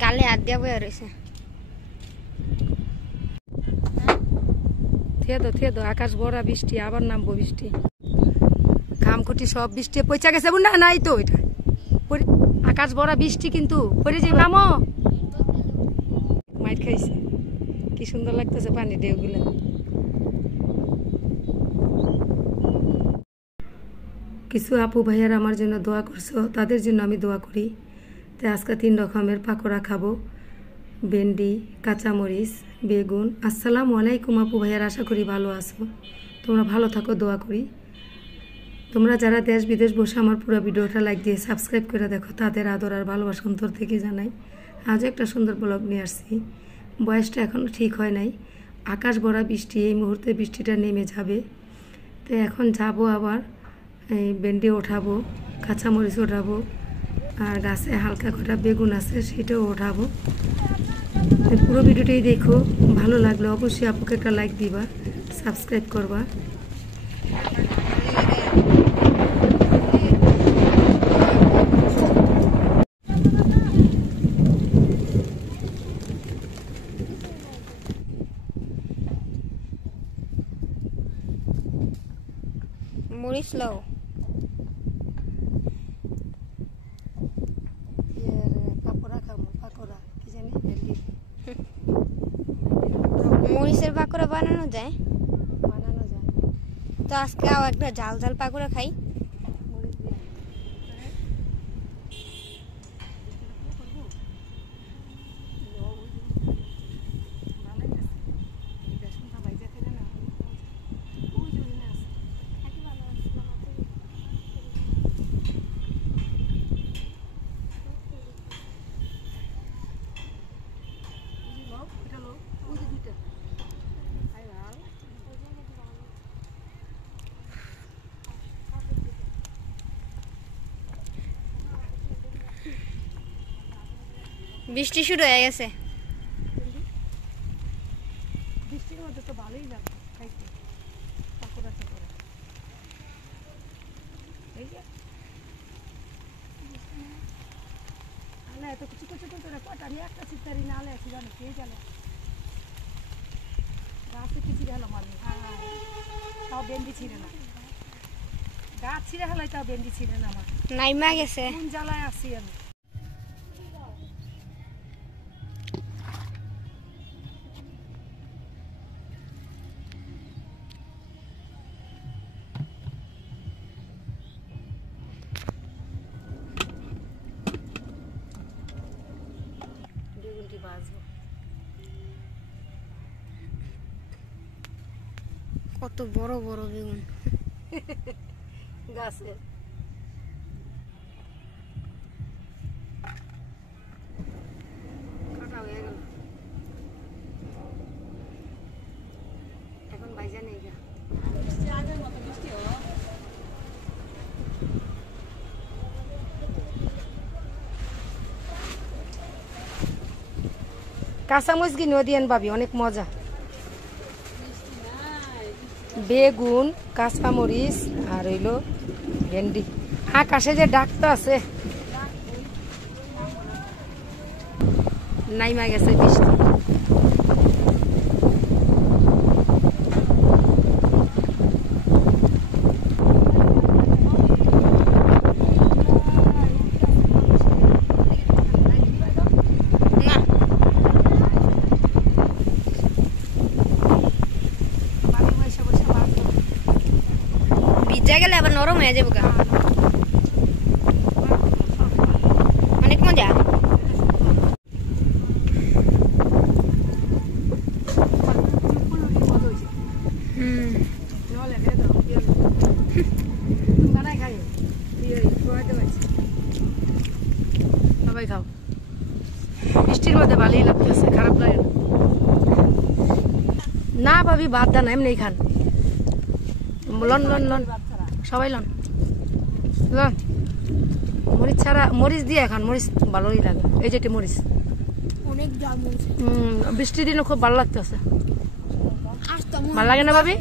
গালে হাত দিয়া বয়ে রয়েছে। থেদো আকাশ ভরা বৃষ্টি, আবার নামবো বৃষ্টি। খামখুটি সব বৃষ্টি পয়সা গেছে না, নাই তো এটা আকাশ ভরা বৃষ্টি, কিন্তু পড়ে যাই নামো। মাইর খাইছে, কি সুন্দর লাগতেছে পানি ঢেউগুলো। কিছু আপু ভাইয়ার আমার জন্য দোয়া করছো, তাদের জন্য আমি দোয়া করি। তাই আজকে 3 রকমের পাকোড়া খাবো, ভেন্ডি, কাঁচামরিচ, বেগুন। আসসালামু আলাইকুম আপু ভাইয়ার, আশা করি ভালো আছো। তোমরা ভালো থাকো, দোয়া করি। তোমরা যারা দেশ বিদেশ বসে আমার পুরো ভিডিওটা লাইক দিয়ে সাবস্ক্রাইব করে দেখো, তাদের আদর আর ভালোবাসা অন্তর থেকে জানাই। আজ একটা সুন্দর ব্লগ নিয়ে আসছি। বয়সটা এখনও ঠিক হয় নাই, আকাশ ভরা বৃষ্টি, এই মুহূর্তে বৃষ্টিটা নেমে যাবে। তো এখন যাব, আবার এই ভেন্ডি ওঠাবো, কাঁচামরিচ ওঠাবো, আর গাছে হালকা কটা বেগুন আছে সেটাও ওঠাবো। পুরো ভিডিওটাই দেখো, ভালো লাগলে অবশ্যই আপুকে একটা লাইক দিবা, সাবস্ক্রাইব করবা। মরিচ লাও মরিচের পাকোড়া বানানো যায়। তো আজকে একটা ঝাল ঝাল পাকোড়া খাই। বৃষ্টি শুরু হয়ে গেছে। বৃষ্টির মধ্যে তো ভালোই লাগে খাইতে পাকোড়া টাকোড়া। এই যে আলে এত কিছু করে কটা নিয়ে একটা চিত্তারি না আলে আছে জানো, কে জানে গাছে কি ছিঁড়ে হলো মানে। তাও বেন্ডি ছিঁড়ে না, গাছ ছিঁড়ে হলো, তাও বেন্ডি ছিঁড়ে না। আমার নাইমা গেছে, কোন জ্বালায় আছি আমি। কত বড় বড় বেগুন গাছে। কাটা হয়ে গেল, এখন বাইজা নেই গা। কাঁচামরিচ কিনেও দিয়েন ভাবি, অনেক মজা। বেগুন, কাঁচামরিচ আর হইল ভেন্ডি। আকাশে যে ডাকটা আছে, নাইমা গেছে বৃষ্টি। ভিজা গেলে আবার নরম হয়ে যাবে, অনেক মজা। সবাই খাও, বৃষ্টির মধ্যে ভালোই লাগতেছে, খারাপ লাগে না ভাবি। বাদ দেন, এমনি খান। লন লন লন সবাই লন লন। মরিচ ছাড়া, মরিচ দিয়ে খান, মরিচ ভালোই লাগে। এই যেটি মরিচ অনেক বৃষ্টির দিনে খুব ভালো লাগতেছে। ভালো লাগে না ভাবি?